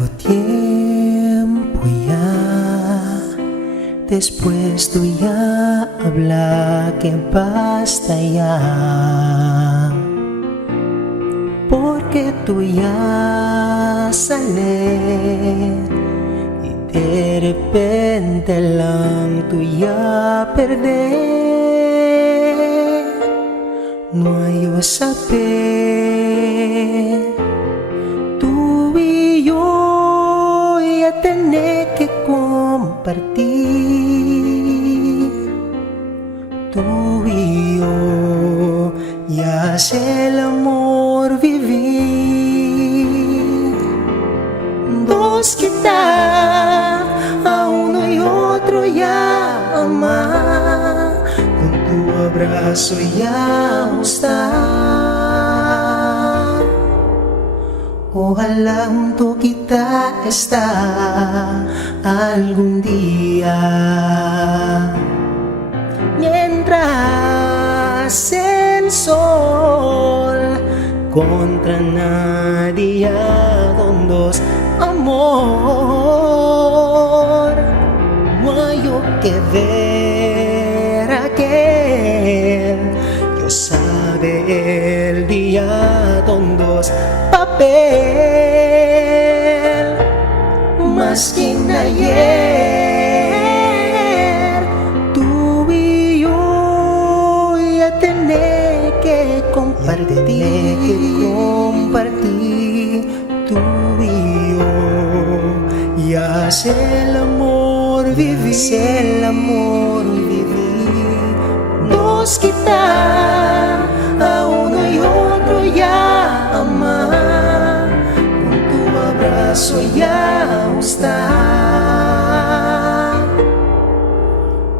largo tiempo ya después tú ya habla que basta ya, porque tú ya sales y de repente lang tú ya perder. No hay yo saber, tú y yo ya tener que compartir. Tú y yo ya es el amor vivir. Dos kita, a uno y otro ya amar. Con tu abrazo ya está. Ojalá junto kita está algún día. Mientras el sol contra nadie con dos amor, no hay yo que ver aquel. Yo sabe el día con dos papel más que ayer. Tú y yo ya tener que compartir, tú y yo ya es el amor vivir, el amor vivir. Dos kita, a uno y otro ya amar, con tu abrazo ya está.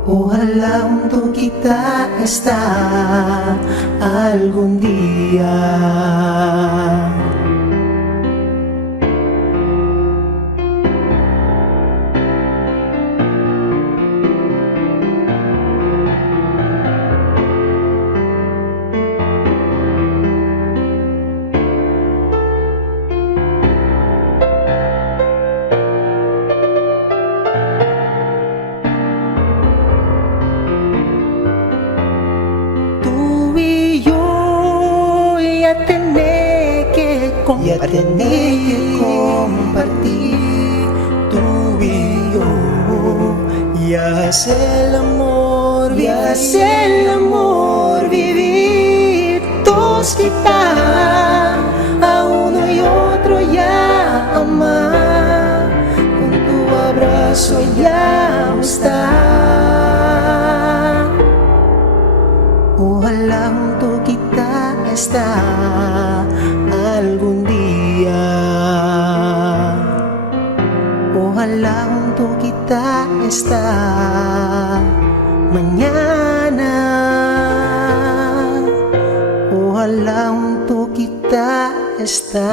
Ojalá junto kita está algún día. Ya tener que compartir, tú y yo ya es el amor, ya es el amor vivir. Dos kita, a uno y otro ya amar, con tu abrazo ya está. Ojalá junto kita está algún día. Ojalá junto kita está mañana. Ojalá junto kita está.